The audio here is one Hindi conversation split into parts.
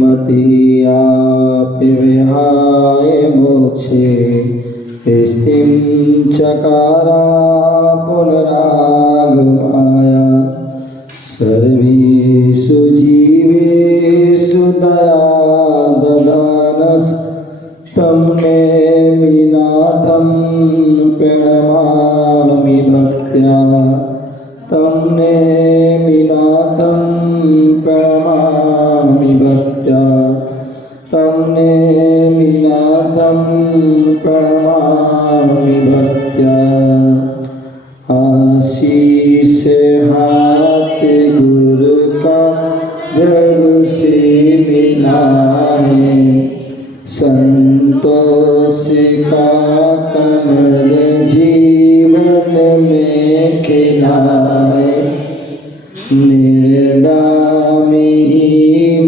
मतीयापि विहाय मोक्षे स्थिं चकारा पुनरागमाया सर्वेषु जीवेषु दया ददानस्तं नेमिनाथं प्रणमामि भक्त्या तं नेमिनाथं प्रणमामि भक्त्या तं नेमिनाथं प्रणमामि भक्त्या आशीष हाथ गुरु का जग से मिलाए संतोष का कमल जीवन में खिलाए निर्दामी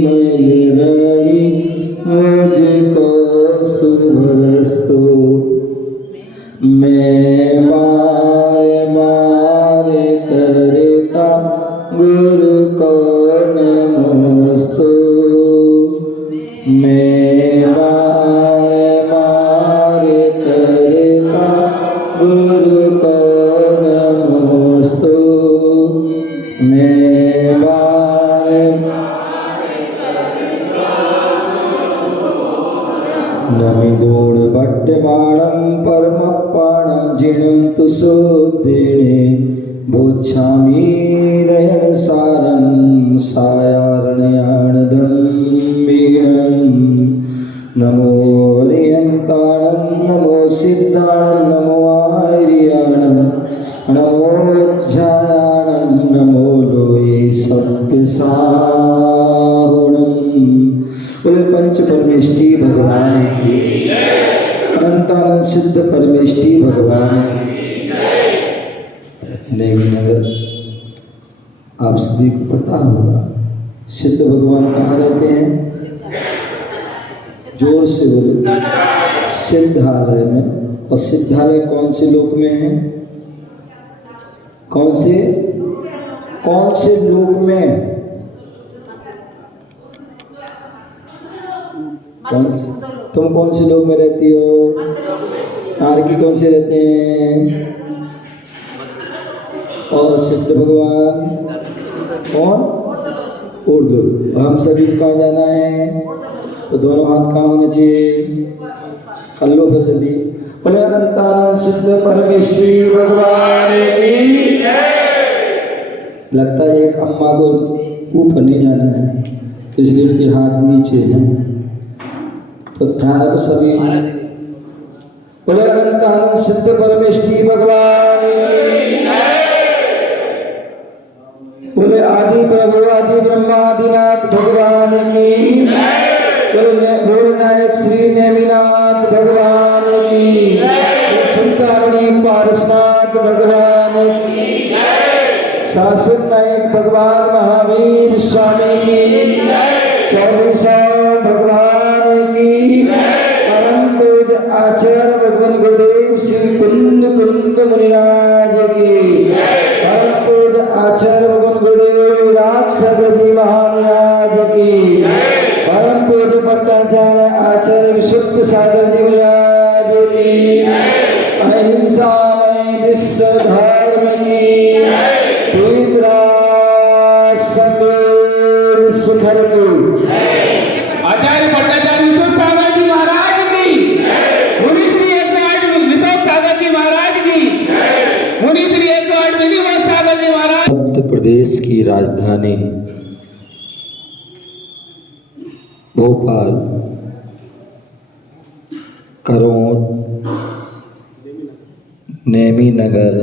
मिल रही मुझको सुभस्तु मैं मारे मारे करता गुरु को नमोस्तु मैं मारे मारे करता गुरु को नमोस्तु मैं मारे नमिदोड़ भट्टमाणं परमप्पाणं जिनं तु सुदेणे भोच्छामि रहणसारं सायारण्यणदं वीणं नमो हरियन्ताणं नमो सिद्धाणं नमो आर्याणं नमो वज्रायाणं नमो लोये सत्यसाहुणं बोले पंच परमेष्टि भगवान की अनंतानंद सिद्ध परमेष्टि भगवान नेमिनगर आप सभी को पता होगा सिद्ध भगवान कहाँ रहते हैं? जोर से बोलो सिद्धालय में। और सिद्धालय कौन से लोक में है? कौन से लोक में? तुम कौन से लोक में रहती हो? तारकी कौन से रहते हैं? और सिद्ध भगवान कौन? उर्दू। हम सभी को कहाँ जाना है? तो दोनों हाथ कहाँ होने चाहिए? कर लो फिर जल्दी। बोले अनंतानंद सिद्ध परमेष्टि भगवान की जय। लगता है एक अम्मा को ऊपर नहीं जाना है तो इसलिए उनके हाथ नीचे हैं, तो ध्यान रखो सभी। बोले अनंतानंद सिद्ध परमेष्टि भगवान की जय। बोले आदि प्रभु आदि ब्रह्मा आदिनाथ भगवान की जय। बोले नायक श्री नेमिनाथ भगवान की जय। चिंतामणि पारसनाथ भगवान की जय। शासक नायक भगवान महावीर स्वामी की जय। 24 भगवान की जय। परम पूज आचार्य भगवान गुरुदेव श्री कुंद मुनिराज की जय। परम पूज आचार्य भगवान गुरुदेव राक्षसगति महाराज की जय। परम पूज पट्टाचार्य आचार्य विशुद्ध सागर जी महाराज की जय। अहिंसा में विश्व धर्म की जय। शिखर की आचार्य पट्टाचार्य विशुद्ध सागर जी महाराज की मुनि श्री 108 विशुद्ध सागर जी महाराज की मुनि श्री 108 विनिमय सागर जी महाराज। मध्य प्रदेश की राजधानी भोपाल करों नेमिनगर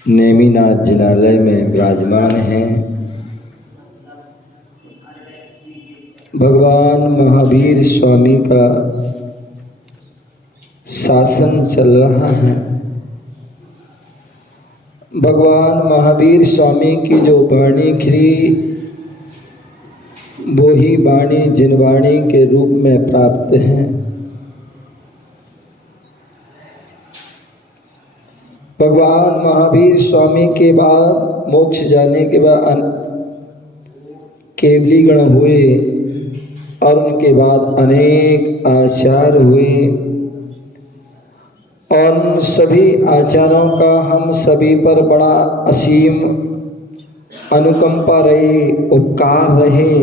नेमिनाथ जिनालय में विराजमान हैं भगवान महावीर स्वामी का शासन चल रहा है। भगवान महावीर स्वामी की जो वाणी खिली वो ही वाणी जिनवाणी के रूप में प्राप्त है। भगवान महावीर स्वामी के बाद मोक्ष जाने के बाद केवली गण हुए और उनके बाद अनेक आचार्य हुए और उन सभी आचार्यों का हम सभी पर बड़ा असीम अनुकंपा रही, उपकार रहे।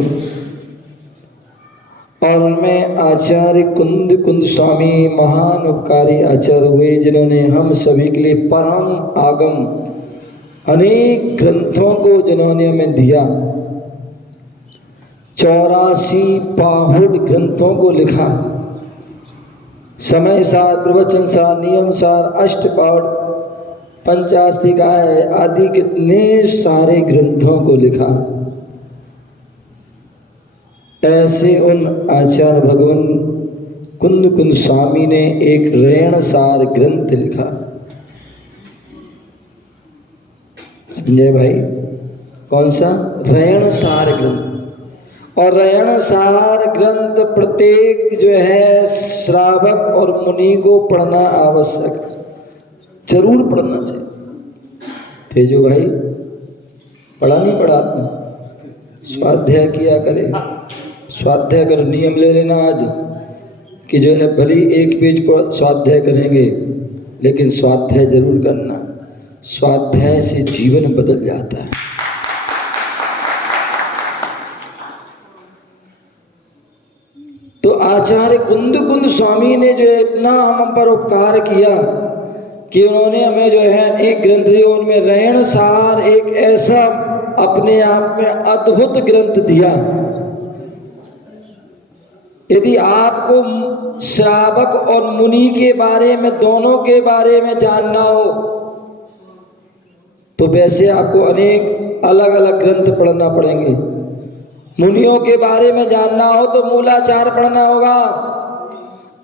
और उनमें आचार्य कुंद स्वामी महान उपकारी आचार्य हुए, जिन्होंने हम सभी के लिए परम आगम अनेक ग्रंथों को जिन्होंने हमें दिया, 84 पाहुड़ ग्रंथों को लिखा, समय सार, प्रवचन सार, नियम सार, अष्टपाहुड़, पंचास्तिकाय आदि कितने सारे ग्रंथों को लिखा। ऐसे उन आचार्य भगवान कुंद स्वामी ने एक रैण सार ग्रंथ लिखा। संजय भाई, कौन सा? रैण सार ग्रंथ। और रैण सार ग्रंथ प्रत्येक जो है श्रावक और मुनि को पढ़ना आवश्यक है, जरूर पढ़ना चाहिए। तेजो भाई, पढ़ा नहीं पढ़ा आपने? स्वाध्याय किया करें, स्वाध्याय करो। नियम ले लेना आज कि जो है भली एक पेज पर स्वाध्याय करेंगे, लेकिन स्वाध्याय जरूर करना। स्वाध्याय से जीवन बदल जाता है। तो आचार्य कुंद स्वामी ने जो है इतना हम पर उपकार किया कि उन्होंने हमें जो है एक ग्रंथ दिया, उनमें रैण सार एक ऐसा अपने आप में अद्भुत ग्रंथ दिया। यदि आपको श्रावक और मुनि के बारे में, दोनों के बारे में जानना हो, तो वैसे आपको अनेक अलग अलग ग्रंथ पढ़ना पड़ेंगे। मुनियों के बारे में जानना हो तो मूलाचार पढ़ना होगा।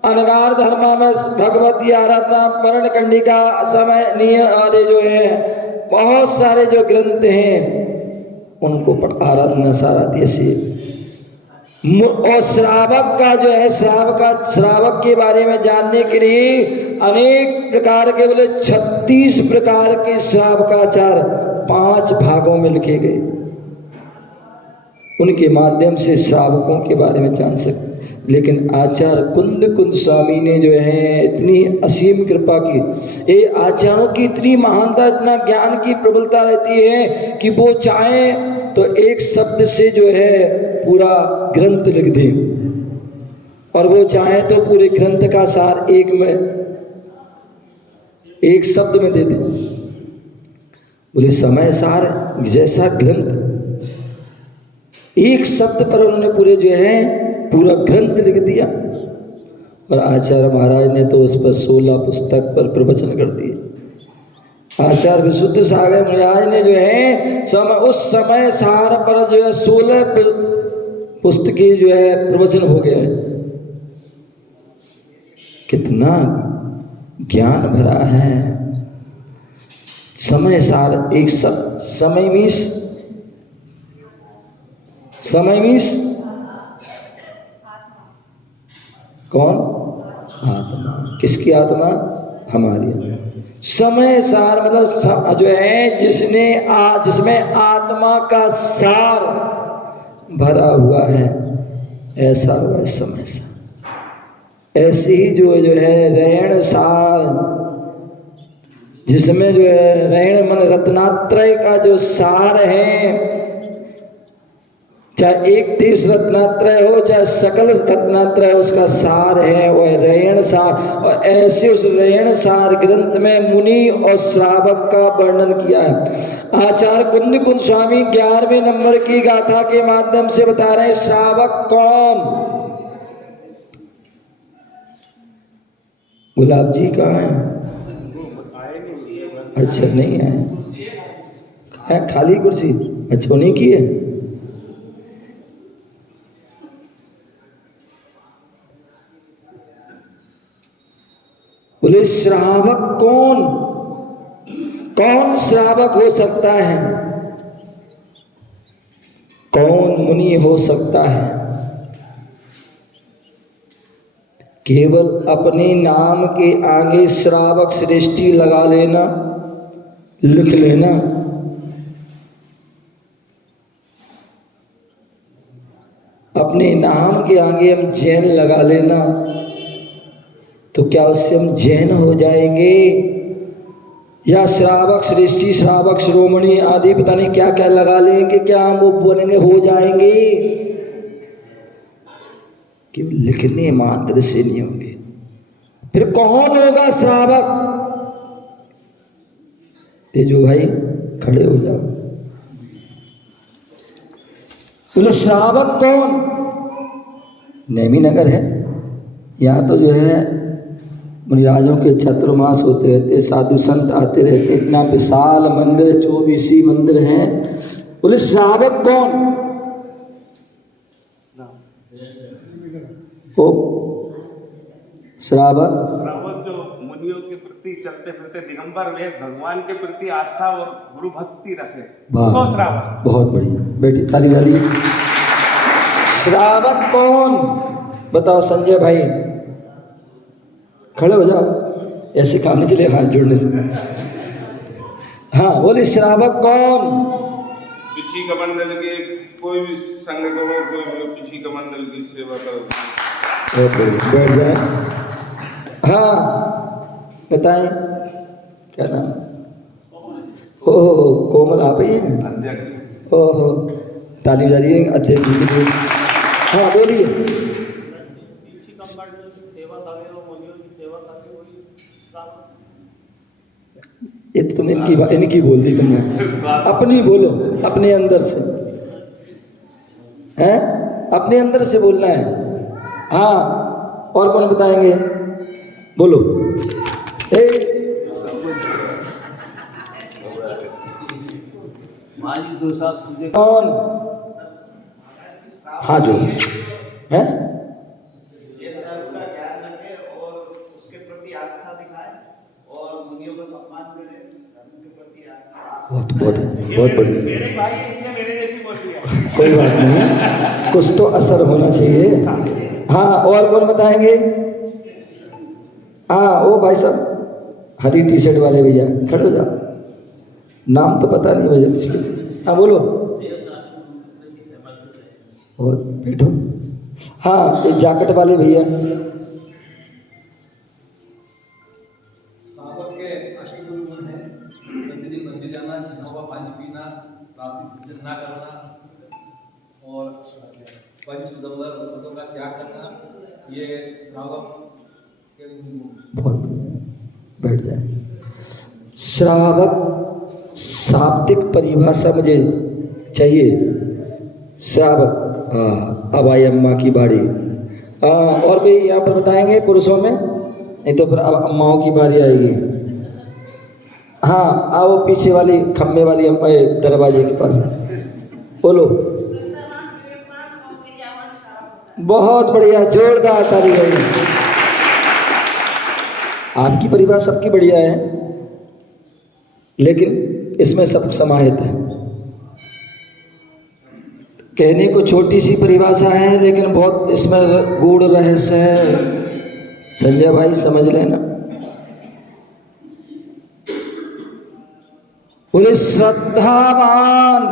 अनगार धर्मा में भगवती आराधना, पर्ण कंडिका, समय नियम आदि जो है बहुत सारे जो ग्रंथ हैं उनको आराधना सारा ऐसे। और श्रावक का जो है श्रावक के बारे में जानने के लिए अनेक प्रकार के, बोले 36 प्रकार के श्रावकाचार 5 भागों में लिखे गए। उनके माध्यम से श्रावकों के बारे में जान सकते। लेकिन आचार्य कुंद स्वामी ने जो है इतनी असीम कृपा की। ये आचार्यों की इतनी महानता, इतना ज्ञान की प्रबलता रहती है कि वो चाहे तो एक शब्द से जो है पूरा ग्रंथ लिख दें, और वो चाहे तो पूरे ग्रंथ का सार एक शब्द में दे दें। बोले समय सार जैसा ग्रंथ, एक शब्द पर उन्होंने पूरे जो है पूरा ग्रंथ लिख दिया। और आचार्य महाराज ने तो उस पर 16 पुस्तक पर प्रवचन कर दिए। आचार्य विशुद्ध सागर महाराज ने जो है उस समय सार पर जो है 16 पुस्तकें जो है प्रवचन हो गए। कितना ज्ञान भरा है। समय सार एक समय मीन्स कौन? आत्मा। किसकी आत्मा? हमारी। समय सार मतलब जो है जिसमें आत्मा का सार भरा हुआ है, ऐसा हुआ समय सार। ऐसे ही जो है रैण सार, जिसमें जो है रैण मन रत्नात्रय का जो सार है, चाहे एक देश रत्नात्रय हो चाहे सकल रत्नात्रय, उसका सार है वह रैण सार। और ऐसे उस रैण सार ग्रंथ में मुनि और श्रावक का वर्णन किया है। आचार्य कुंद स्वामी 11वें नंबर की गाथा के माध्यम से बता रहे हैं श्रावक कौन। गुलाब जी कहाँ हैं? अच्छा नहीं आए, खाली कुर्सी। अच्छा उन्हीं की है। बोले श्रावक कौन श्रावक हो सकता है? कौन मुनि हो सकता है? केवल अपने नाम के आगे श्रावक सृष्टि लगा लेना, लिख लेना, अपने नाम के आगे हम जैन लगा लेना तो क्या उससे हम जैन हो जाएंगे? या श्रावक, सृष्टि, श्रावक, शिरोमणि आदि पता नहीं क्या क्या लगा लेंगे, क्या हम वो बोलेंगे हो जाएंगे? कि लिखने मात्र से नहीं होंगे। फिर कौन होगा श्रावक? तेजू भाई खड़े हो जाओ। बोले श्रावक कौन? नेमी नगर है, यहाँ तो जो है मुनिराजों के चतुर्मास होते रहते, साधु संत आते रहते, इतना विशाल मंदिर, 24 ही मंदिर हैं। बोले श्रावक कौन? ओ श्रावक जो मुनियों के प्रति चलते फिरते दिगंबर वेश, भगवान के प्रति आस्था और गुरु भक्ति रखे, तो श्रावक। बहुत बढ़िया, बेटी ताली वाली। श्रावक कौन बताओ? संजय भाई खड़े हो जाओ, ऐसे काम नहीं चले हाथ जोड़ने से। हाँ बोले श्रावक कौन? किसी का मंडल के कोई भी संघ को हो, कोई भी किसी का मंडल की सेवा करो। बैठ जाए। हाँ बताएं क्या नाम? हो कोमल आप ही हैं? अध्यक्ष। ओहो ताली बजा दिए अध्यक्ष जी के लिए। हाँ बोलिए। ये तो तुमने इनकी बोल दी तुमने, अपनी बोलो, अपने अंदर से हैं, अपने अंदर से बोलना है। हाँ और कौन बताएंगे? बोलो। कौन? हाँ जो है बहुत बहुत बहुत बढ़िया। मेरे भाई इसने मेरे जैसी बोल दिया। कोई बात नहीं, कुछ तो असर होना चाहिए। हाँ और कौन बताएंगे? हाँ वो भाई साहब हरी टी शर्ट वाले भैया खड़े हो जाओ, नाम तो पता नहीं मुझे इसलिए। हाँ बोलो। और बैठो। हाँ ये जैकेट वाले भैया। श्रावक के अष्टगुरु गुण है, प्रतिदिन मंदिर जाना, सिद्धों का पानी पीना, रात्रि भोजन ना करना और पंचदंबर व्रतों का त्याग करना, ये श्रावक के बहुत बैठ जाए। श्रावक शाब्दिक परिभाषा मुझे चाहिए। श्रावक हाँ, अब आई अम्मा की बारी। और कोई यहाँ पर बताएंगे पुरुषों में? नहीं तो फिर अब अम्माओं की बारी आएगी। हाँ आओ पीछे वाली खम्भे वाली दरवाजे के पास बोलो। बहुत बढ़िया, जोरदार ताली बजाइए। आपकी परिभाषा सबकी बढ़िया है, लेकिन इसमें सब समाहित है। कहने को छोटी सी परिभाषा है, लेकिन बहुत इसमें गूढ़ रहस्य है। संजय भाई समझ लेना। बोले श्रद्धावान,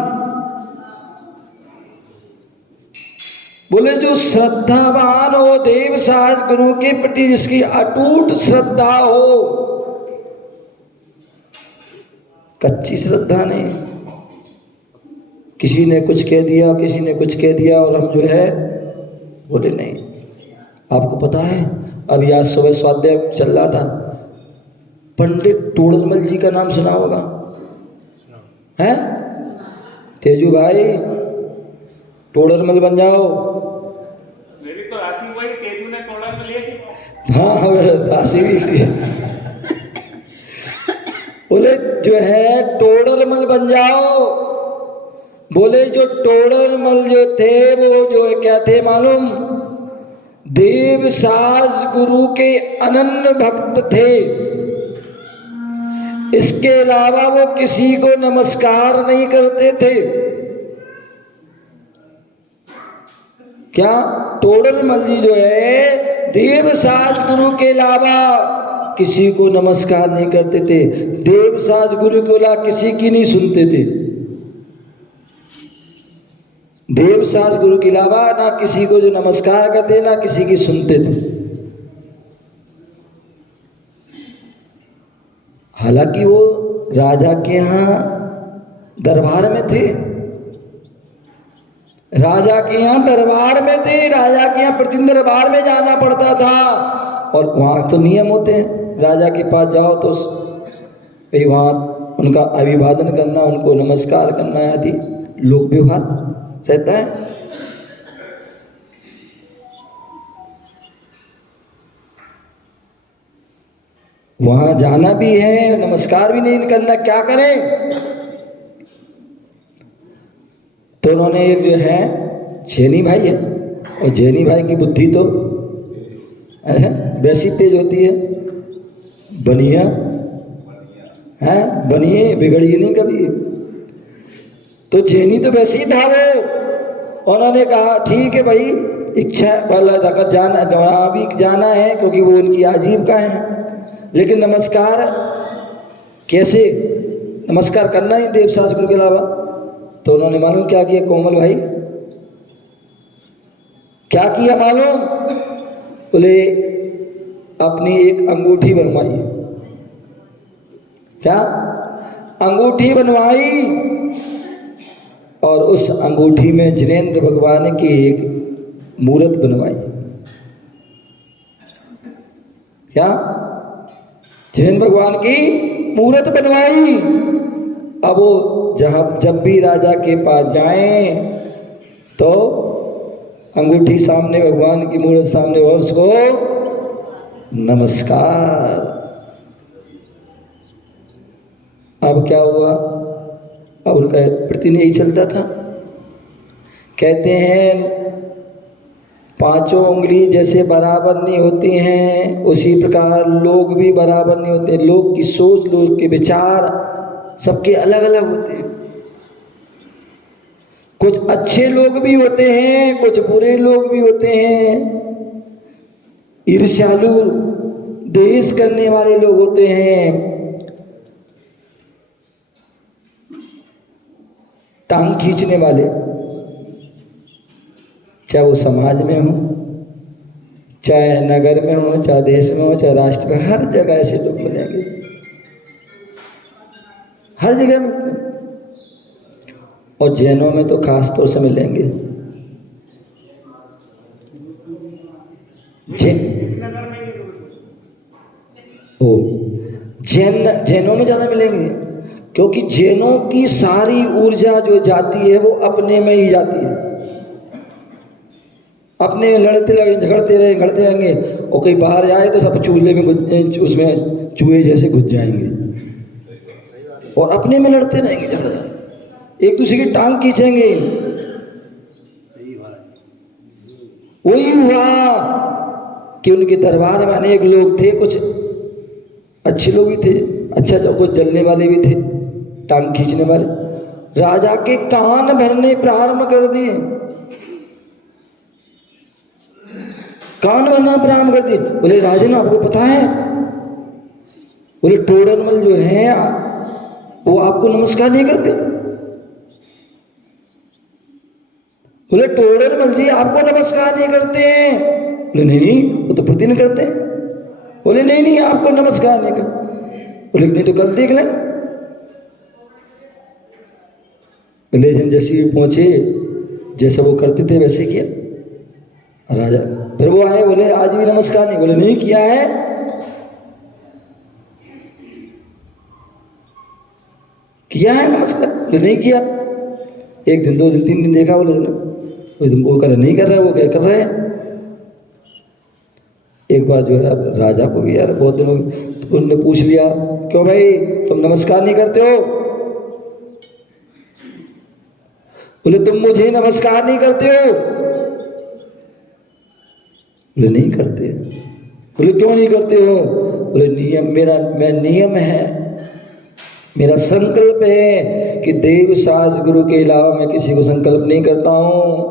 बोले जो श्रद्धावान हो, देव साज गुरु के प्रति जिसकी अटूट श्रद्धा हो, कच्ची श्रद्धा नहीं। किसी ने कुछ कह दिया, किसी ने कुछ कह दिया और हम जो है बोले नहीं। आपको पता है अभी आज सुबह स्वाध्याय चल रहा था, पंडित टोडरमल जी का नाम सुना होगा है? तेजू भाई टोडरमल बन जाओ। मेरी तो राशि वही, तेजू ने टोडरमल लिया कि हाँ राशि भी इसलिए बोले जो है टोडरमल बन जाओ। बोले जो टोडरमल जो थे वो जो क्या थे मालूम? देव साज गुरु के अनन्य भक्त थे। इसके अलावा वो किसी को नमस्कार नहीं करते थे। क्या टोडरमल जी जो है देव साज गुरु के अलावा किसी को नमस्कार नहीं करते थे। देव साज गुरु को ला किसी की नहीं सुनते थे। देव साज गुरु के अलावा ना किसी को जो नमस्कार करते ना किसी की सुनते थे। हालांकि वो राजा के यहाँ दरबार में थे, राजा के यहाँ दरबार में थे, राजा के यहाँ प्रतिदिन दरबार में जाना पड़ता था। और वहाँ तो नियम होते हैं, राजा के पास जाओ तो भाई वहाँ उनका अभिवादन करना, उनको नमस्कार करना आदि लोक व्यवहार रहता है। वहाँ जाना भी है, नमस्कार भी नहीं करना, क्या करें? तो उन्होंने एक जो है जैनी भाई है, और जैनी भाई की बुद्धि तो वैसी तेज होती है, बनिया है, बनिए बिगड़िए नहीं कभी। तो जैनी तो वैसे ही था वो। उन्होंने कहा ठीक है भाई, इच्छा वाला अगर जाना भी जाना है क्योंकि वो उनकी आजीविका है, लेकिन नमस्कार कैसे, नमस्कार करना ही देव शास्त्र के अलावा। तो उन्होंने मालूम क्या किया कोमल भाई, क्या किया मालूम? बोले अपनी एक अंगूठी बनवाई। क्या अंगूठी बनवाई? और उस अंगूठी में जिनेंद्र भगवान की एक मूर्त बनवाई। क्या? जिनेंद्र भगवान की मूर्त बनवाई। अब वो जब भी राजा के पास जाएं तो अंगूठी सामने, भगवान की मूर्त सामने, और उसको नमस्कार। अब क्या हुआ? अब उनका प्रतिदिन यही चलता था। कहते हैं पांचों उंगली जैसे बराबर नहीं होती हैं, उसी प्रकार लोग भी बराबर नहीं होते। लोग की सोच, लोग के विचार सबके अलग अलग होते हैं। कुछ अच्छे लोग भी होते हैं, कुछ बुरे लोग भी होते हैं, ईर्ष्यालु, द्वेष करने वाले लोग होते हैं, टांग खींचने वाले, चाहे वो समाज में हो, चाहे नगर में हो, चाहे देश में हो, चाहे राष्ट्र में, हर जगह ऐसे लोग मिलेंगे, हर जगह मिलते हैं। और जैनों में तो खास तौर से मिलेंगे। जैनों में ज़्यादा मिलेंगे, क्योंकि जैनों की सारी ऊर्जा जो जाती है वो अपने में ही जाती है। अपने में लड़ते लगे, झगड़ते रहेंगे, और कहीं बाहर आए तो सब चूल्हे में उसमें चूहे जैसे घुस जाएंगे, और अपने में लड़ते रहेंगे, एक दूसरे की टांग खींचेंगे। वही हुआ कि उनके दरबार में अनेक लोग थे, कुछ अच्छे लोग भी थे, अच्छा जो कुछ जलने वाले भी थे, टांग खींचने वाले। राजा के कान भरने प्रारंभ कर दिए, कान भरना प्रारंभ कर दिए। बोले राजन आपको पता है, बोले टोडरमल जो है वो आपको नमस्कार नहीं करते। बोले टोडरमल जी आपको नमस्कार नहीं करते हैं। बोले नहीं, वो तो प्रतिदिन करते हैं। बोले नहीं आपको नमस्कार नहीं करते। बोले नहीं तो कल देख लेना। लेकिन जैसे पहुंचे, जैसा वो करते थे वैसे किया राजा। फिर वो आए, बोले आज भी नमस्कार नहीं। बोले नहीं किया है। किया है नमस्कार? बोले नहीं किया। एक दिन, 2 दिन, 3 दिन देखा, बोले वो कर नहीं कर रहा है, वो क्या कर रहे हैं। एक बार जो है राजा को भी यार बहुत दिनों, तो उन्होंने पूछ लिया क्यों भाई तुम नमस्कार नहीं करते हो? बोले तुम मुझे नमस्कार नहीं करते हो? बोले नहीं करते। बोले क्यों नहीं करते हो? बोले नियम, नियम है, मेरा संकल्प है कि देव साज गुरु के अलावा मैं किसी को संकल्प नहीं करता हूँ।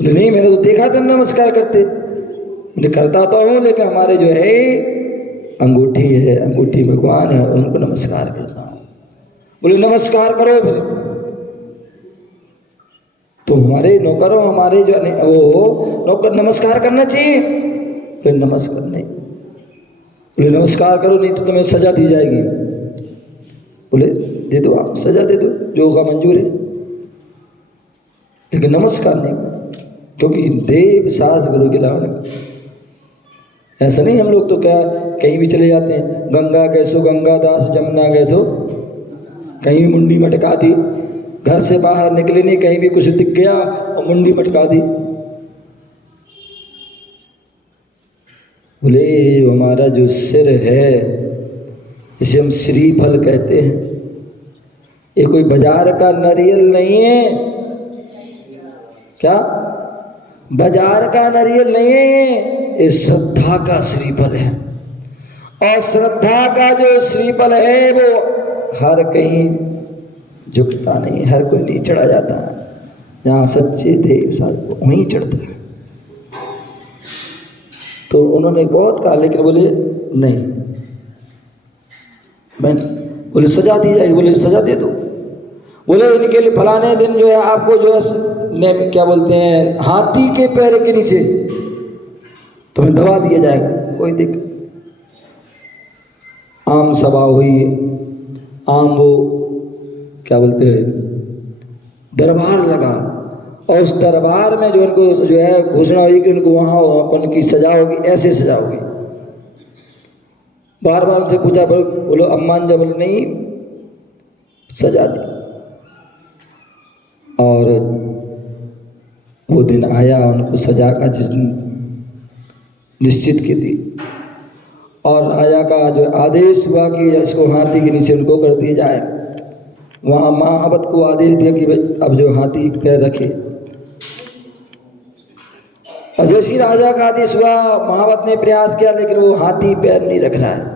बोले नहीं, मैंने तो देखा था नमस्कार करते। मैं करता तो हूँ, लेकिन हमारे जो है अंगूठी है, अंगूठी भगवान है, उनको नमस्कार करता हूँ। बोले नमस्कार करो। फिर तो हमारे नौकरों, हमारे जो वो नौकर नमस्कार करना चाहिए। बोले नमस्कार नहीं, बोले नमस्कार करो नहीं तो तुम्हें सजा दी जाएगी। बोले दे दो, आप सजा दे दो, जो होगा मंजूर है, लेकिन नमस्कार नहीं, क्योंकि देव सास गुरु के लावन। ऐसा नहीं, हम लोग तो क्या कहीं भी चले जाते हैं, गंगा कैसो गंगा दास, जमुना कैसो, कहीं भी मुंडी मटका दी, घर से बाहर निकले नहीं, कहीं भी कुछ दिख गया और मुंडी मटका दी। बोले हमारा जो सिर है, इसे हम श्रीफल कहते हैं, ये कोई बाजार का नारियल नहीं है। क्या बाजार का नारियल नहीं है, ये श्रद्धा का श्रीफल है। और श्रद्धा का जो श्रीफल है वो हर कहीं झुकता नहीं, हर कोई नहीं चढ़ा जाता है। जहाँ सच्चे देव साहब वहीं चढ़ता है। तो उन्होंने बहुत कहा, लेकिन बोले नहीं, मैं बोले सजा दी जाएगी। बोले सजा दे दो। बोले इनके लिए फलाने दिन जो है आपको जो है क्या बोलते हैं, हाथी के पैर के नीचे तुम्हें दबा दिया जाएगा, कोई दिक्कत। आम सभा हुई, आम वो क्या बोलते हैं दरबार लगा, और उस दरबार में जो उनको जो है घोषणा हुई कि उनको वहाँ अपन की सजा होगी, ऐसे सजा होगी। बार बार उनसे पूछा, बोलो अम्मान जब, बोले नहीं, सजा दी। और वो दिन आया, उनको सजा का जिस निश्चित की थी, और राजा का जो आदेश हुआ कि इसको हाथी के नीचे उनको कर दिया जाए। वहाँ महावत को आदेश दिया कि अब जो हाथी पैर रखे, और जैसे ही राजा का आदेश हुआ, महावत ने प्रयास किया, लेकिन वो हाथी पैर नहीं रख रहा है।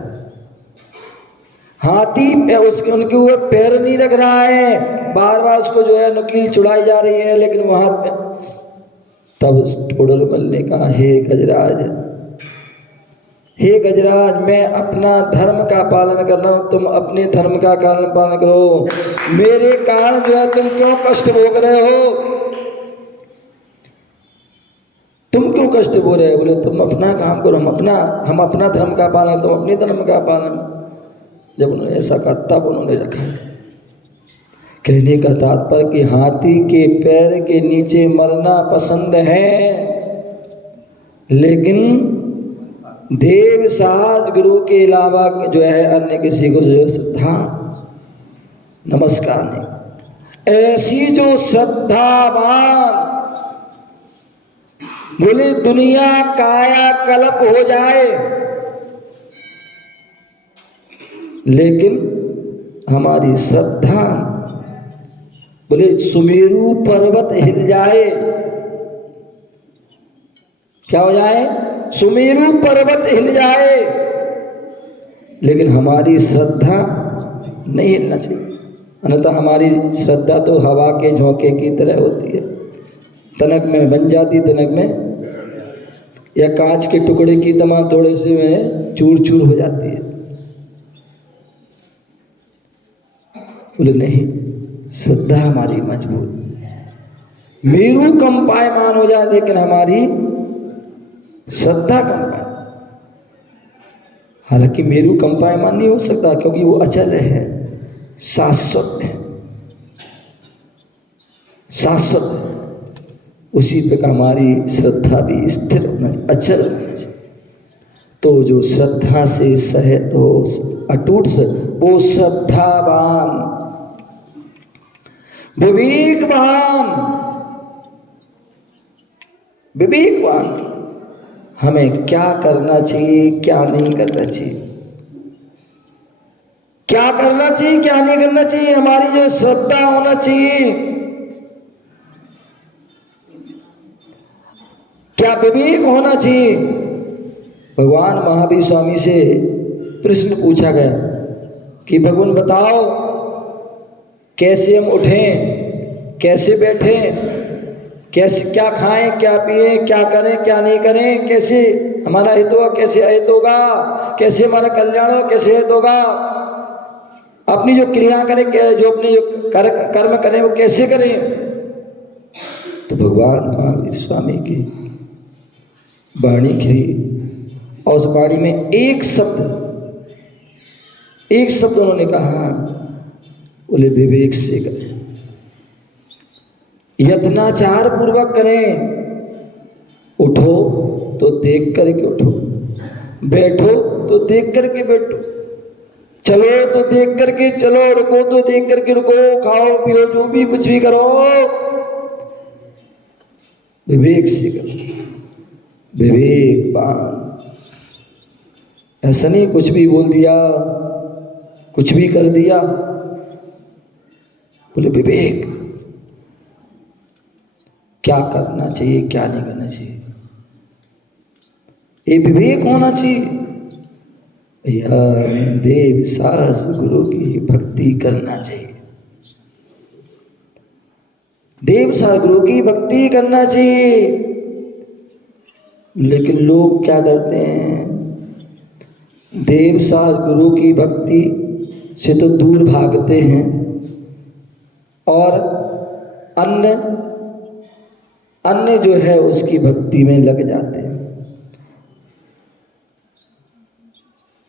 हाथी पैर उसके उनके ऊपर पैर नहीं रख रहा है, बार बार उसको जो है नुकील चुड़ाई जा रही है, लेकिन वो हाथ में। तब टोडरमल ने कहा, हे गजराज, हे गजराज, मैं अपना धर्म का पालन कर रहा हूँ, तुम अपने धर्म का पालन करो। मेरे कारण जो है तुम क्यों कष्ट भोग रहे हो? तुम क्यों कष्ट भोग रहे हो? बोले तुम अपना काम करो, हम अपना धर्म का पालन, तुम अपने धर्म का पालन। जब उन्होंने ऐसा कहा तब उन्होंने रखा। कहने का तात्पर्य कि हाथी के पैर के नीचे मरना पसंद है, लेकिन देव साज गुरु के अलावा जो है अन्य किसी को जो श्रद्धा नमस्कार नहीं। ऐसी जो श्रद्धावान, बोले दुनिया काया कल्प हो जाए, लेकिन हमारी श्रद्धा, बोले सुमेरु पर्वत हिल जाए, क्या हो जाए? सुमेरु पर्वत हिल जाए, लेकिन हमारी श्रद्धा नहीं हिलना चाहिए। अन्यथा हमारी श्रद्धा तो हवा के झोंके की तरह होती है, तनक में बन जाती, तनक में, या कांच के टुकड़े की तमाम थोड़े से में चूर चूर हो जाती है। बोले नहीं, श्रद्धा हमारी मजबूत, मेरू कंपायमान हो जाए, लेकिन हमारी श्रद्धा कंपायमान। हालांकि मेरू कंपायमान नहीं हो सकता, क्योंकि वो अचल है, शाश्वत है, शाश्वत है। उसी प्रकार हमारी श्रद्धा भी स्थिर होना चाहिए, अचल होना चाहिए। तो जो श्रद्धा से सहित हो, अटूट से, वो श्रद्धावान, विवेकवान हमें क्या करना चाहिए, क्या नहीं करना चाहिए, क्या करना चाहिए, क्या नहीं करना चाहिए, हमारी जो श्रद्धा होना चाहिए। क्या विवेक होना चाहिए। भगवान महावीर स्वामी से प्रश्न पूछा गया कि भगवान बताओ, कैसे हम उठें, कैसे बैठें, कैसे क्या खाएं, क्या पिए, क्या करें, क्या नहीं करें, कैसे हमारा हित होगा, कैसे अहित होगा, कैसे हमारा कल्याण हो, कैसे हित होगा, अपनी जो क्रिया करें, जो अपने जो कर्म करें वो कैसे करें। तो भगवान महावीर स्वामी की वाणी खिली और उस वाणी में एक शब्द उन्होंने कहा, बोले विवेक से करें, यत्नाचार पूर्वक करें। उठो तो देख करके उठो, बैठो तो देख करके बैठो, चलो तो देख करके चलो, रुको तो देख करके रुको, खाओ पियो जो भी कुछ भी करो विवेक से करो, विवेकवान। ऐसा नहीं कुछ भी बोल दिया, कुछ भी कर दिया, बोले विवेक, क्या करना चाहिए क्या नहीं करना चाहिए, ये विवेक होना चाहिए। देव सास गुरु की भक्ति करना चाहिए, देव सास गुरु की भक्ति करना चाहिए। लेकिन लोग क्या करते हैं, देव सास गुरु की भक्ति से तो दूर भागते हैं और अन्य जो है उसकी भक्ति में लग जाते हैं,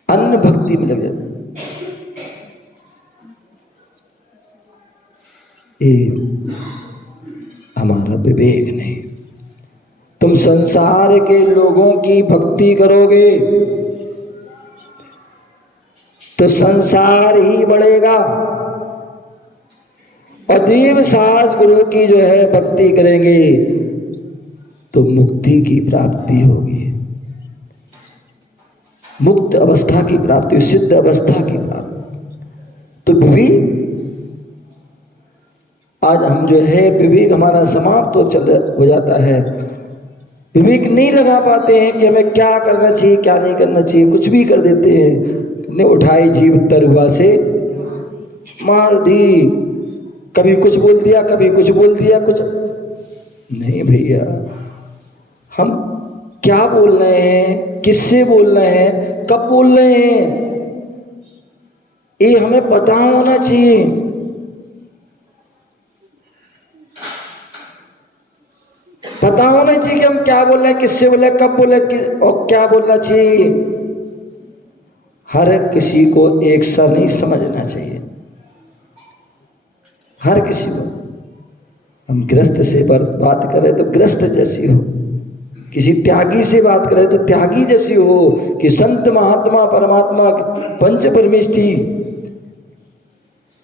अन्य भक्ति में लग जाते हैं। ये हमारा विवेक नहीं। तुम संसार के लोगों की भक्ति करोगे तो संसार ही बढ़ेगा, और देव सास गुरु की जो है भक्ति करेंगे तो मुक्ति की प्राप्ति होगी, मुक्त अवस्था की प्राप्ति, सिद्ध अवस्था की प्राप्ति। तो विवेक, आज हम जो है विवेक हमारा समाप्त हो जाता है, विवेक नहीं लगा पाते हैं कि हमें क्या करना चाहिए क्या नहीं करना चाहिए, कुछ भी कर देते हैं। ने उठाई जीव तरुआ से मार दी, कभी कुछ बोल दिया कभी कुछ बोल दिया, कुछ नहीं भैया। हम क्या बोल रहे हैं, किससे बोल रहे हैं, कब बोल रहे हैं, ये हमें पता होना चाहिए। पता होना चाहिए कि हम क्या बोल रहे हैं, किससे बोल रहे हैं, कब बोल रहे हैं और क्या बोलना चाहिए। हर किसी को एक सा नहीं समझना चाहिए, हर किसी को। हम गृहस्थ से बात करें तो गृहस्थ जैसी हो, किसी त्यागी से बात करें तो त्यागी जैसी हो, कि संत महात्मा परमात्मा पंच परमेष्ठी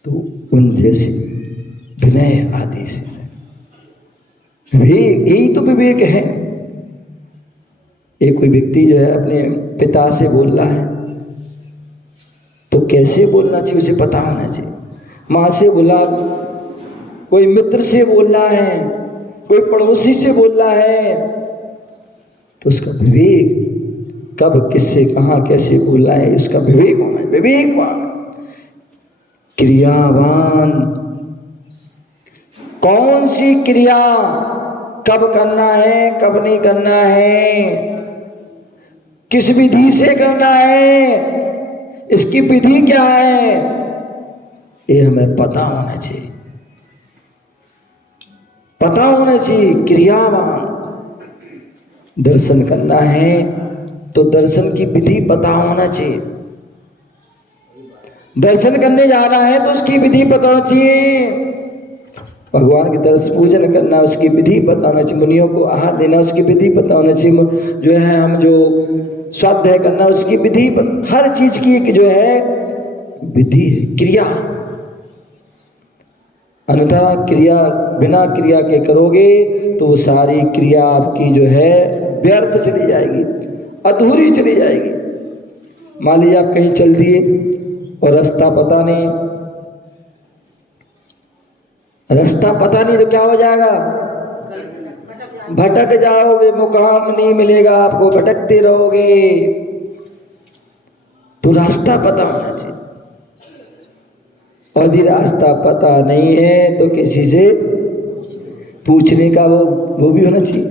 तो उन जैसी विनय आदि से। विवेक, यही तो विवेक है। एक कोई व्यक्ति जो है अपने पिता से बोल रहा है तो कैसे बोलना चाहिए उसे पता होना चाहिए। माँ से बोला, कोई मित्र से बोल रहा है, कोई पड़ोसी से बोल रहा है, तो उसका विवेक, कब किससे कहाँ कैसे बोल रहा है उसका विवेक होना है। विवेकवान, क्रियावान, कौन सी क्रिया कब करना है कब नहीं करना है, किस विधि से करना है, इसकी विधि क्या है, ये हमें पता होना चाहिए, पता होना चाहिए। क्रियावान, दर्शन करना है तो दर्शन की विधि पता होना चाहिए। दर्शन करने जा रहा है तो उसकी विधि पता होना चाहिए। भगवान के दर्शन पूजन करना उसकी विधि पता होना चाहिए। मुनियों को आहार देना उसकी विधि पता होना चाहिए। जो है हम जो स्वाध्याय करना उसकी विधि, हर चीज की एक जो है विधि है, क्रिया। अन्यथा क्रिया बिना क्रिया के करोगे तो वो सारी क्रिया आपकी जो है व्यर्थ चली जाएगी, अधूरी चली जाएगी। मान लीजिए आप कहीं चल दिए और रास्ता पता नहीं, रास्ता पता नहीं तो क्या हो जाएगा, भटक जाओगे, मुकाम नहीं मिलेगा आपको, भटकते रहोगे। तो रास्ता पता होना चाहिए। और यदि रास्ता पता नहीं है तो किसी से पूछने का वो भी होना चाहिए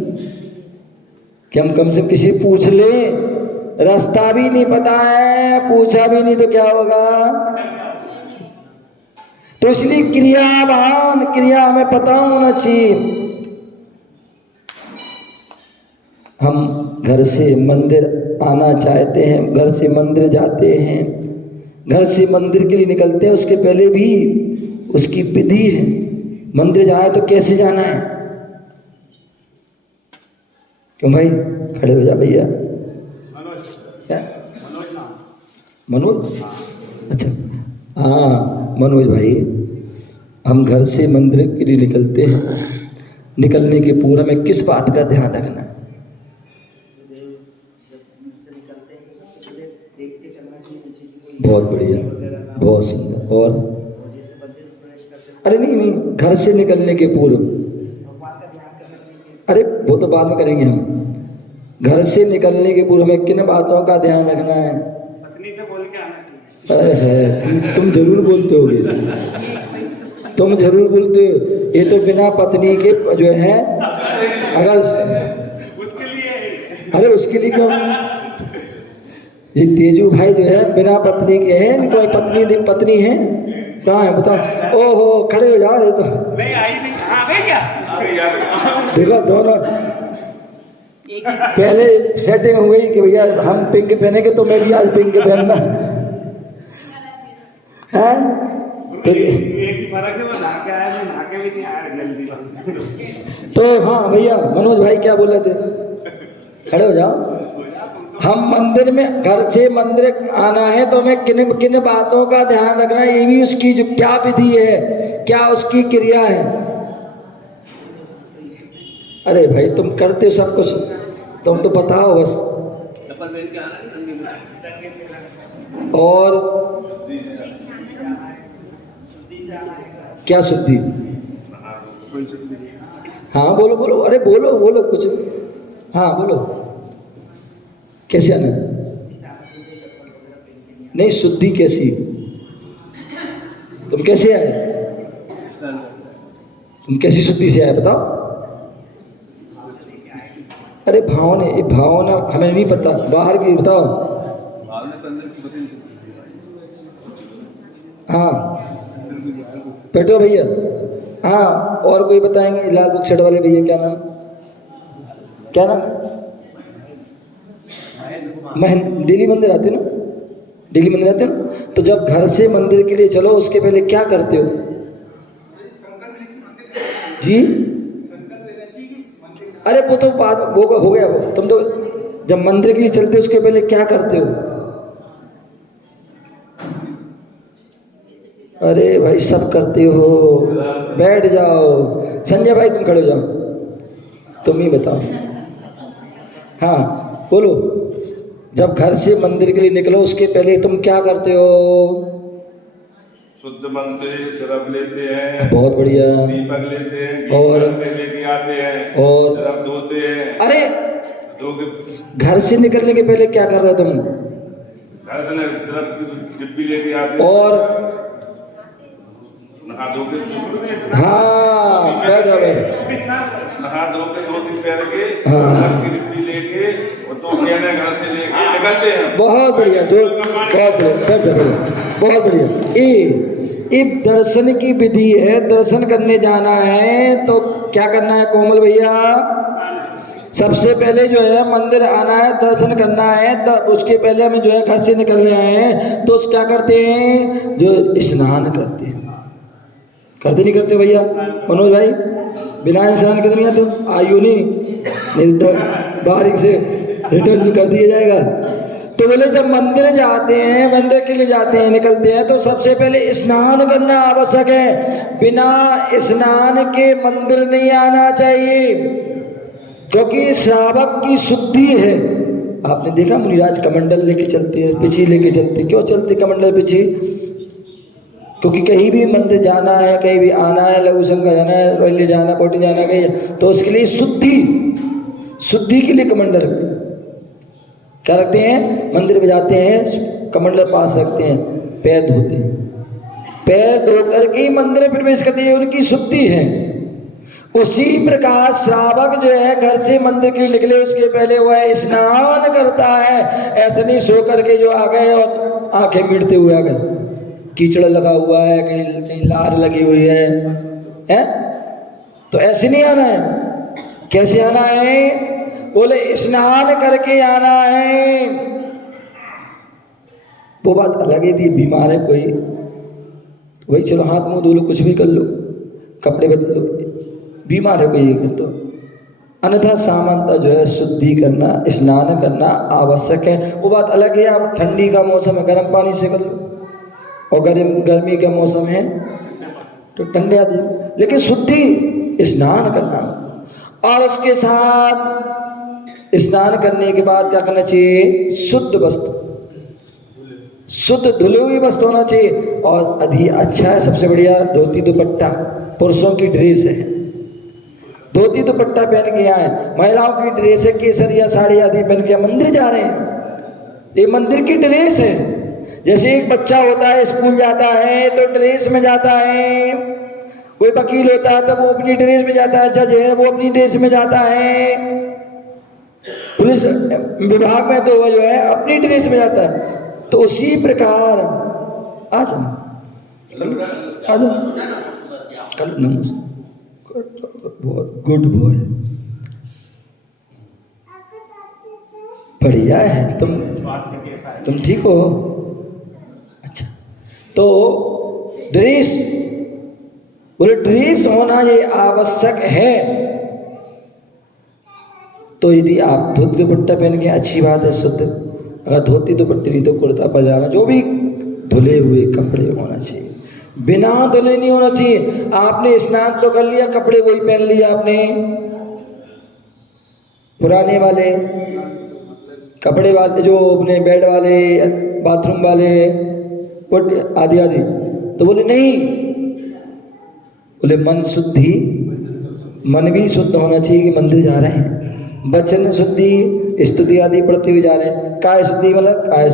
कि हम कम से कम किसी पूछ लें। रास्ता भी नहीं पता है, पूछा भी नहीं तो क्या होगा। तो इसलिए क्रियावान, क्रिया हमें पता होना चाहिए। हम घर से मंदिर आना चाहते हैं, घर से मंदिर जाते हैं, घर से मंदिर के लिए निकलते हैं, उसके पहले भी उसकी विधि है। मंदिर जाना है तो कैसे जाना है? क्यों भाई, खड़े हो जा भैया। क्या मनोज? अच्छा हाँ मनोज भाई, हम घर से मंदिर के लिए निकलते हैं, निकलने के पूर्व हमें किस बात का ध्यान रखना है? बहुत बढ़िया, बहुत सुंदर। और अरे नहीं नहीं, घर से निकलने के पूर्व, अरे वो तो बाद में करेंगे हम। घर से निकलने के पूर्व हमें किन बातों का ध्यान रखना है? पत्नी से बोल के आना चाहिए। अरे तुम जरूर बोलते होगे, तुम जरूर बोलते हो। ये तो बिना पत्नी के जो है, अगर उसके लिए अरे उसके लिए क्यों? ये तेजू भाई जो है बिना पत्नी के है, नहीं तो पत्नी है कहाँ है बताओ? ओहो खड़े हो जाओ। ये तो नहीं आई नहीं, आ गई क्या? देखो दोनों पहले सेटिंग हो गई कि भैया हम पिंक पहनेंगे तो मैं भी आज पिंक पहनना है। तो एक ही फर्क है, वो नहा के आया, मैं नहा के भी नहीं आया जल्दी। तो हाँ भैया, मनोज भाई क्या बोले थे? खड़े हो जाओ। हम मंदिर में, घर से मंदिर आना है तो हमें किन किन बातों का ध्यान रखना है, ये भी उसकी जो क्या विधि है, क्या उसकी क्रिया है। अरे भाई तुम करते हो सब कुछ, तुम तो बताओ बस। और क्या शुद्धि? हाँ बोलो बोलो, अरे बोलो बोलो कुछ, हाँ बोलो। कैसे आना? नहीं शुद्धि कैसी? तुम कैसे आए? तुम कैसी शुद्धि से आए बताओ? अरे भावना हमें नहीं पता, बाहर की बताओ। हाँ बैठो भैया। हाँ और कोई बताएंगे? लाल बुक सेट वाले भैया क्या नाम? क्या नाम? डेली मंदिर आते ना? डेली मंदिर आते ना? तो जब घर से मंदिर के लिए चलो उसके पहले क्या करते हो जी? अरे वो तो बात वो हो गया वो। तुम तो जब मंदिर के लिए चलते उसके पहले क्या करते हो? अरे भाई सब करते हो, बैठ जाओ। संजय भाई तुम खड़े हो जाओ, तुम ही बताओ। हाँ बोलो। जब घर से मंदिर के लिए निकलो उसके पहले तुम क्या करते हो? शुद्ध मन से द्रव लेते हैं, बहुत बढ़िया। दीपक लेते हैं, और लेके आते हैं, और द्रव धोते हैं। अरे धो के घर से निकलने के पहले क्या कर रहे हो तुम? घर से द्रव की डिब्बी लेके आते हैं और नहा धो के, हाँ बैठ जाओ नहा धो के 2-3 पैर के हाँ। द्रव की डिब्बी लेके और 2 पहने घर से लेके निकलते हैं। बहुत बढ़िया, जो बहुत बढ़िया, बहुत बढ़िया। ये दर्शन की विधि है, दर्शन करने जाना है तो क्या करना है कोमल भैया? सबसे पहले जो है मंदिर आना है, दर्शन करना है, उसके पहले हमें जो है घर से निकलने आए हैं तो क्या करते हैं? जो स्नान करते हैं। करते नहीं करते भैया? मनोज भाई बिना स्नान के तो नहीं आते? आयु नहीं तो बारीक से रिटर्न जो कर दिया जाएगा। तो बोले जब मंदिर जाते हैं, मंदिर के लिए जाते हैं, निकलते हैं तो सबसे पहले स्नान करना आवश्यक है। बिना स्नान के मंदिर नहीं आना चाहिए, क्योंकि श्रावक की शुद्धि है। आपने देखा मुनिराज कमंडल लेके चलते हैं, पिछी लेके चलते। क्यों चलते कमंडल पिछी? क्योंकि कहीं भी मंदिर जाना है, कहीं भी आना है, लघु शंकर जाना है, रैली जाना, पोटी जाना, कहीं तो उसके लिए शुद्धि के लिए कमंडल रखते हैं। क्या रखते हैं? मंदिर में जाते हैं कमंडल पास रखते हैं, पैर धोते हैं, पैर धो करके मंदिर में प्रवेश करते हैं, उनकी शुद्धि है। उसी प्रकार श्रावक जो है घर से मंदिर के लिए निकले उसके पहले वह स्नान करता है। ऐसा नहीं सो करके जो आ गए और आंखें मीटते हुए आ गए, कीचड़ लगा हुआ है, कहीं कहीं लार लगी हुई है? तो ऐसे नहीं आना है। कैसे आना है? बोले स्नान करके आना है। वो बात अलग ही थी, बीमार है कोई तो भाई चलो हाथ मुंह धो लो, कुछ भी कर लो, कपड़े बदल लो, बीमार है कोई कर तो। अन्यथा सामान्यतः जो है शुद्धि करना, स्नान करना आवश्यक है। वो बात अलग है, आप ठंडी का मौसम है गर्म पानी से कर लो, और गर्मी का मौसम है तो ठंडे आदि, लेकिन शुद्धि स्नान करना। और उसके साथ स्नान करने के बाद क्या करना चाहिए? शुद्ध वस्त्र, शुद्ध धुले हुए वस्त्र होना चाहिए। और अधिक अच्छा है, सबसे बढ़िया धोती दुपट्टा, पुरुषों की ड्रेस है, धोती दुपट्टा पहन के आए। महिलाओं की ड्रेस है केसरिया साड़ी आदि पहन के मंदिर जा रहे हैं, ये मंदिर की ड्रेस है। जैसे एक बच्चा होता है स्कूल जाता है तो ड्रेस में जाता है, कोई वकील होता है तो वो अपनी ड्रेस में जाता है, जज है वो अपनी ड्रेस में जाता है, पुलिस विभाग में तो वो जो है अपनी ड्रेस में जाता है। तो उसी प्रकार आ जाओ कल बहुत गुड बॉय, बढ़िया है, तुम ठीक हो? अच्छा, तो ड्रेस, बोले ड्रेस होना ये आवश्यक है। तो यदि आप धोती दुपट्टा पहन के, अच्छी बात है, शुद्ध, अगर धोती दुपट्टे नहीं तो कुर्ता पजामा, जो भी धुले हुए कपड़े होना चाहिए, बिना धुले नहीं होना चाहिए। आपने स्नान तो कर लिया, कपड़े वही पहन लिया आपने, पुराने वाले कपड़े वाले, जो अपने बेड वाले, बाथरूम वाले आदि आदि, तो बोले नहीं, बोले मन शुद्धि, मन भी शुद्ध होना चाहिए कि मंदिर जा रहे हैं, वचन शुद्धि, स्तुति आदि पढ़ते हुए जा रहे हैं, काय शुद्धि मतलब काय,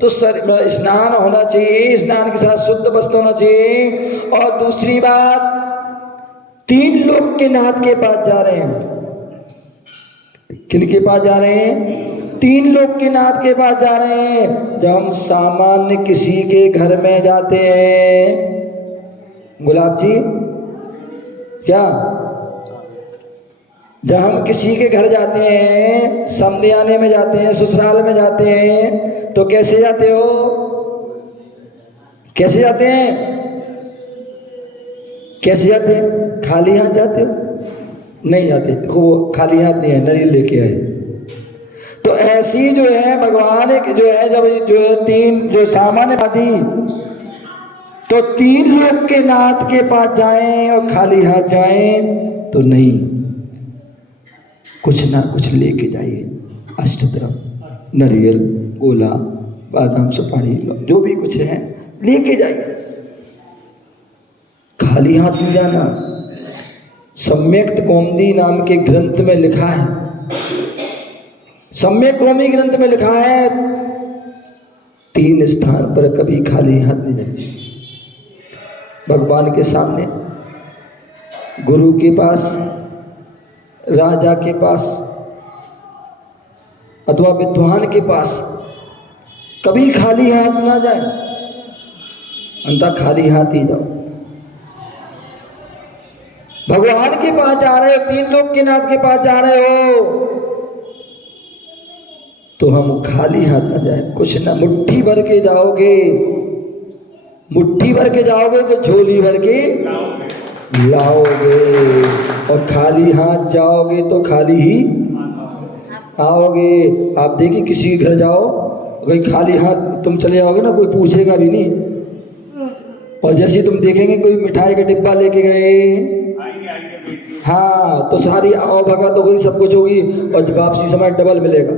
तो स्नान होना चाहिए, स्नान के साथ शुद्ध वस्त्र होना चाहिए। और दूसरी बात, 3 लोग के नाथ के पास जा रहे हैं, किनके पास जा रहे हैं? 3 लोग के नाथ के पास जा रहे हैं। जब हम सामान्य किसी के घर में जाते हैं, गुलाब जी क्या, जब हम किसी के घर जाते हैं, समधियाने में जाते हैं, ससुराल में जाते हैं, तो कैसे जाते हो? कैसे जाते हैं? कैसे जाते हैं? खाली हाथ जाते हो? नहीं जाते, देखो वो खाली हाथ नहीं है, नारियल लेके आए। तो ऐसी जो है भगवान एक जो है, जब जो है 3 जो सामान्य आदि, तो 3 लोग के नाथ के पास जाएं और खाली हाथ जाएं तो नहीं, कुछ ना कुछ लेके जाइए, अष्टद्रव्य, नारियल, गोला, बादाम, सुपारी, जो भी कुछ है लेके जाइए, खाली हाथ नहीं जाना। सम्यक्त कौमुदी नाम के ग्रंथ में लिखा है, सम्यक कौमुदी ग्रंथ में लिखा है, 3 स्थान पर कभी खाली हाथ नहीं जाना चाहिए। भगवान के सामने, गुरु के पास, राजा के पास अथवा विद्वान के पास कभी खाली हाथ ना जाए, अंततः खाली हाथ ही जाओ। भगवान के पास जा रहे हो, 3 लोग के नाथ के पास जा रहे हो, तो हम खाली हाथ ना जाए, कुछ ना, मुट्ठी भर के जाओगे, मुट्ठी भर के जाओगे तो झोली भर के लाओगे, और खाली हाथ जाओगे तो खाली ही आओगे। आप देखिए किसी के घर जाओ, अगर खाली हाथ तुम चले जाओगे ना, कोई पूछेगा भी नहीं, और जैसे तुम देखेंगे कोई मिठाई का डिब्बा लेके गए, हाँ, तो सारी आओ भगत हो गई, सब कुछ होगी, और वापसी समय डबल मिलेगा।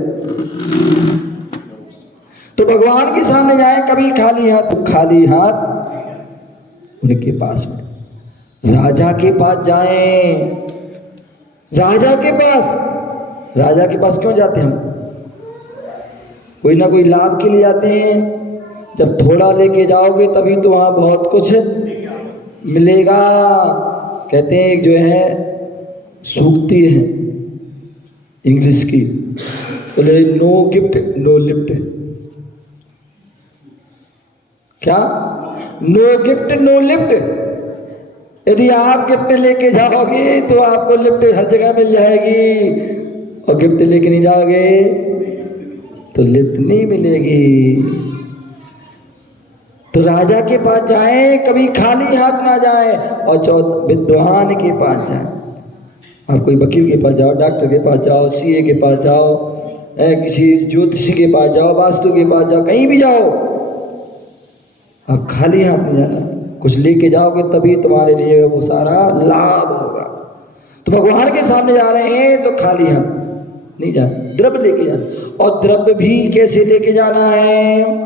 तो भगवान के सामने जाए कभी खाली हाथ, तो खाली हाथ उनके पास में। राजा के पास जाएं, राजा के पास, राजा के पास क्यों जाते हैं? कोई ना कोई लाभ के लिए जाते हैं। जब थोड़ा लेके जाओगे तभी तो वहाँ बहुत कुछ मिलेगा। कहते हैं एक जो है सूक्ति है इंग्लिश की, बोले नो गिफ्ट नो लिफ्ट। क्या? No gift no lift. यदि आप गिफ्ट लेके जाओगे तो आपको लिफ्ट हर जगह मिल जाएगी, और गिफ्ट लेके नहीं जाओगे तो लिफ्ट नहीं मिलेगी। तो राजा के पास जाएं, कभी खाली हाथ ना जाएं, और विद्वान के पास जाएं। आप कोई वकील के पास जाओ, डॉक्टर के पास जाओ, सीए के पास जाओ, किसी ज्योतिषी के पास जाओ, वास्तु के पास जाओ, कहीं भी जाओ, आप खाली हाथ नहीं जाना, कुछ लेके जाओगे तभी तुम्हारे लिए वो सारा लाभ होगा। तो भगवान के सामने जा रहे हैं तो खाली हाथ नहीं जाना, द्रव्य लेके जाना। और द्रव्य भी कैसे लेके जाना है?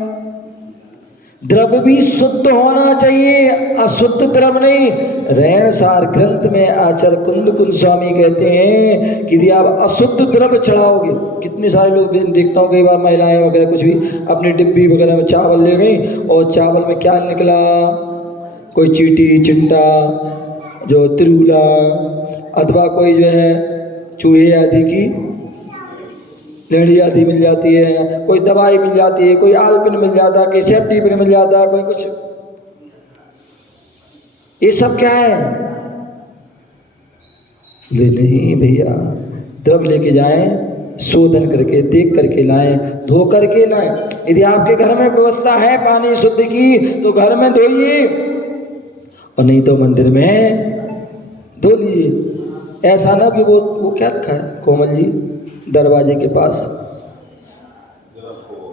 द्रव्य भी शुद्ध होना चाहिए, अशुद्ध द्रव्य नहीं। रैण सार ग्रंथ में आचार्य कुंद स्वामी कहते हैं कि यदि आप अशुद्ध द्रव्य चढ़ाओगे, कितने सारे लोग देखता हूँ कई बार महिलाएं वगैरह कुछ भी अपनी डिब्बी वगैरह में चावल ले गई और चावल में क्या निकला, कोई चींटी चिंटा जो त्रिहुला अथवा कोई जो है चूहे आदि की लेढ़ी आदि मिल जाती है, कोई दवाई मिल जाती है, कोई आलपिन मिल जाता है, कोई सेफ्टी पिन मिल जाता है, कोई कुछ। ये सब क्या है? ले नहीं भैया, द्रव्य लेके जाएं, शोधन करके देख करके लाएं, धो करके लाएं। यदि आपके घर में व्यवस्था है पानी शुद्ध की तो घर में धोइए, और नहीं तो मंदिर में धो लीजिए। ऐसा ना कि वो क्या रखा है कोमल जी दरवाजे के पास,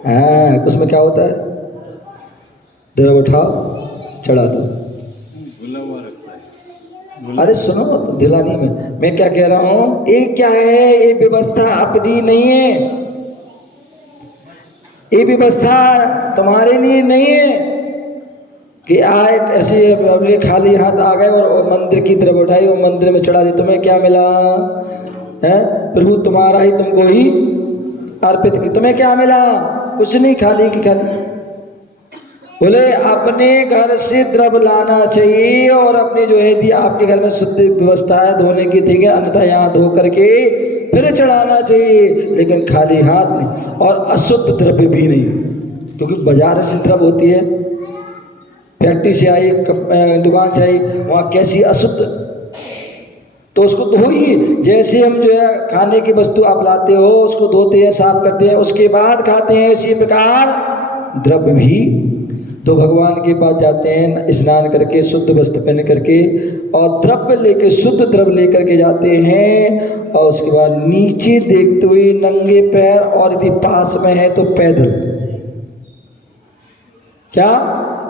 हाँ उसमें क्या होता है, द्रव्य उठाओ चढ़ा दो। अरे सुनो तो दिलानी में मैं क्या कह रहा हूं, ये क्या है, ये व्यवस्था अपनी नहीं है, ये व्यवस्था तुम्हारे लिए नहीं है कि आए ऐसे अपने खाली हाथ आ गए और मंदिर की तरफ उठाई और मंदिर में चढ़ा दी। तुम्हें क्या मिला है? प्रभु तुम्हारा ही तुमको ही अर्पित की, तुम्हें क्या मिला? कुछ नहीं, खाली की खाली। बोले अपने घर से द्रव्य लाना चाहिए, और अपने जो है यदि आपके घर में शुद्ध व्यवस्था है धोने की, ठीक है, अन्यथा यहाँ धो करके फिर चढ़ाना चाहिए, लेकिन खाली हाथ नहीं। और अशुद्ध द्रव्य भी नहीं, क्योंकि बाजार से द्रव्य होती है, फैक्ट्री से आई, दुकान से आई, वहाँ कैसी अशुद्ध, तो उसको धोइए। जैसे हम जो है खाने की वस्तु आप लाते हो उसको धोते हैं, साफ करते हैं, उसके बाद खाते हैं, इसी प्रकार द्रव्य भी। तो भगवान के पास जाते हैं स्नान करके, शुद्ध वस्त्र पहन करके, और द्रव्य लेके, शुद्ध द्रव्य लेकर के जाते हैं, और उसके बाद नीचे देखते हुए नंगे पैर, और यदि पास में है तो पैदल। क्या?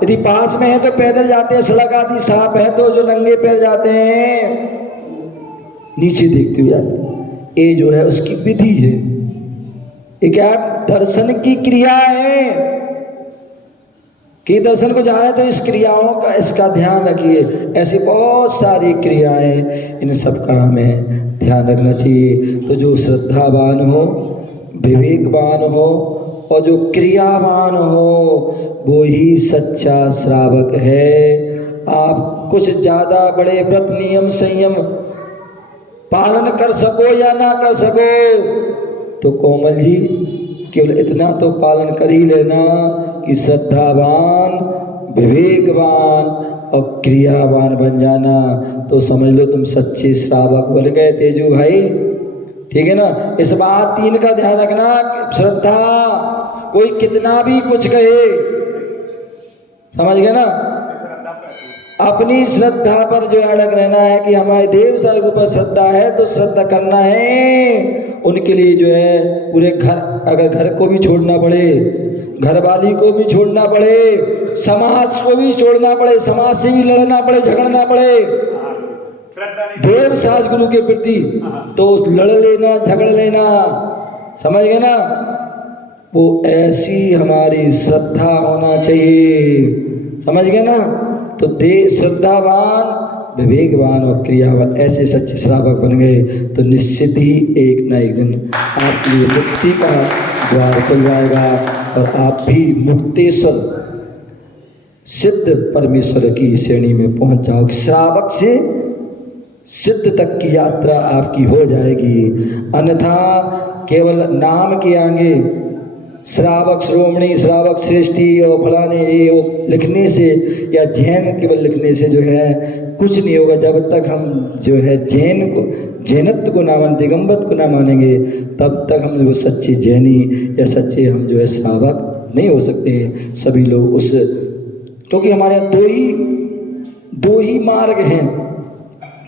यदि पास में है तो पैदल जाते हैं, सड़क आदि साफ है तो जो नंगे पैर जाते हैं नीचे देखते हुए जाते हैं। ये जो है उसकी विधि है, ये क्या दर्शन की क्रिया है कि दर्शन को जा रहे हैं तो इस क्रियाओं का, इसका ध्यान रखिए। ऐसी बहुत सारी क्रियाएं, इन सब का हमें ध्यान रखना चाहिए। तो जो श्रद्धावान हो, विवेकवान हो, और जो क्रियावान हो, वो ही सच्चा श्रावक है। आप कुछ ज़्यादा बड़े व्रत नियम संयम पालन कर सको या ना कर सको, तो कोमल जी केवल इतना तो पालन कर ही लेना कि श्रद्धावान, विवेकवान और क्रियावान बन जाना, तो समझ लो तुम सच्चे श्रावक बन गए तेजू भाई। ठीक है ना? इस बात तीन का ध्यान रखना। श्रद्धा, कोई कितना भी कुछ कहे, समझ गए ना, अपनी श्रद्धा पर जो अड़ग रहना है कि हमारे देव साहब के ऊपर श्रद्धा है तो श्रद्धा करना है। उनके लिए जो है पूरे घर, अगर घर को भी छोड़ना पड़े, घरवाली को भी छोड़ना पड़े, समाज को भी छोड़ना पड़े, समाज से भी लड़ना पड़े, झगड़ना पड़े देव साज गुरु के प्रति, तो लड़ लेना, झगड़ लेना, समझ गए ना, वो ऐसी हमारी श्रद्धा होना चाहिए, समझ गए ना। तो देव श्रद्धावान, विवेकवान और क्रियावान ऐसे सच्चे श्रावक बन गए तो निश्चित ही एक न एक दिन आपके लिए मुक्ति का द्वार खुल जाएगा और आप भी मुक्तेश्वर सिद्ध परमेश्वर की श्रेणी में पहुंच जाओगे। श्रावक से सिद्ध तक की यात्रा आपकी हो जाएगी, अन्यथा केवल नाम के आगे श्रावक श्रोमणी, श्रावक श्रेष्ठी और फलाने ये वो लिखने से या जैन केवल लिखने से जो है कुछ नहीं होगा। जब तक हम जो है जैनत्व को ना मान, दिगंबर को ना मानेंगे, तब तक हम जो सच्चे जैनी या सच्चे हम जो है श्रावक नहीं हो सकते हैं सभी लोग उस, क्योंकि हमारे यहाँ दो ही मार्ग हैं।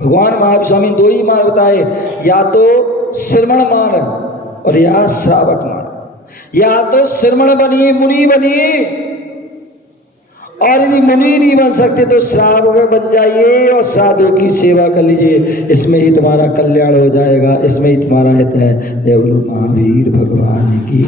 भगवान महावीर स्वामी दो ही मार्ग बताए, या तो श्रमण मार्ग और या श्रावक मार्ग। या तो श्रमण बनिए, मुनि बनिए, और यदि मुनि नहीं बन सकते तो श्रावक बन जाइए और साधु की सेवा कर लीजिए। इसमें ही तुम्हारा कल्याण हो जाएगा, इसमें ही तुम्हारा हित है। जय बोलो महावीर भगवान की।